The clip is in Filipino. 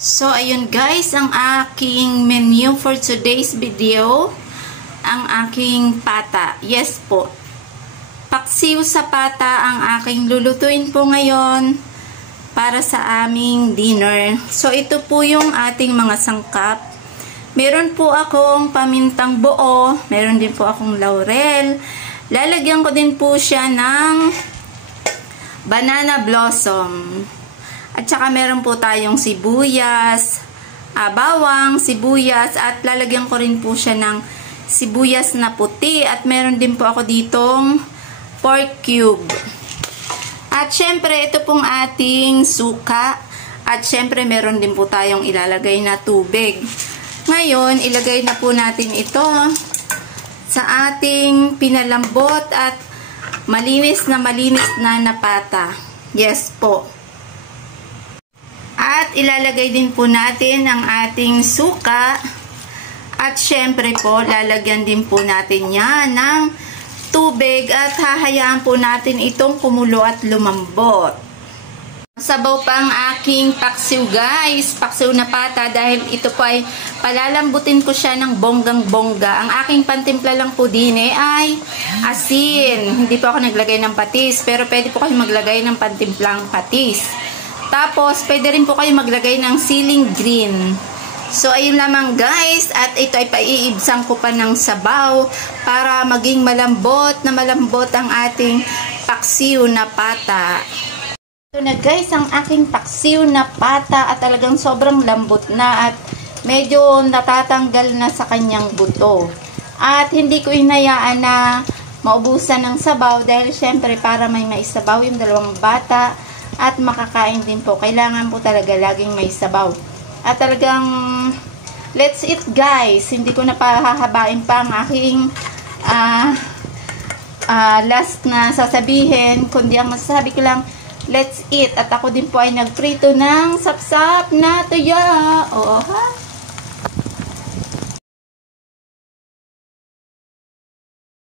So, ayun guys, ang aking menu for today's video, ang aking pata. Yes po, paksiw sa pata ang aking lulutuin po ngayon para sa aming dinner. So, ito po yung ating mga sangkap. Meron po akong pamintang buo, meron din po akong laurel. Lalagyan ko din po siya ng banana blossom. At saka meron po tayong sibuyas, bawang, sibuyas, at lalagyan ko rin po siya ng sibuyas na puti. At meron din po ako ditong pork cube. At syempre, ito pong ating suka. At syempre, meron din po tayong ilalagay na tubig. Ngayon, ilagay na po natin ito sa ating pinalambot at malinis na napata. Yes po. At ilalagay din po natin ang ating suka. At syempre po, lalagyan din po natin yan ng tubig at hahayaan po natin itong kumulo at lumambot. Sabaw pa ang aking paksiw guys, paksiw na pata, dahil ito po ay palalambutin ko siya ng bonggang-bongga. Ang aking pantimpla lang po din ay asin. Hindi po ako naglagay ng patis, pero pwede po kayo maglagay ng pantimplang patis. Tapos, pwede rin po kayo maglagay ng siling green. So, ayun lamang guys. At ito ay paiibsan ko pa ng sabaw para maging malambot ang ating paksiw na pata. Ito na guys, ang aking paksiw na pata at talagang sobrang lambot na at medyo natatanggal na sa kanyang buto. At hindi ko hinayaan na maubusan ng sabaw dahil syempre para may maisabaw yung dalawang bata at makakain din po. Kailangan po talaga laging may sabaw. At talagang let's eat guys. Hindi ko na pahahabain pa ang aking last na sasabihin. Kundi ang masasabi ko lang, let's eat. At ako din po ay nagprito ng sapsap na tuya. Oh,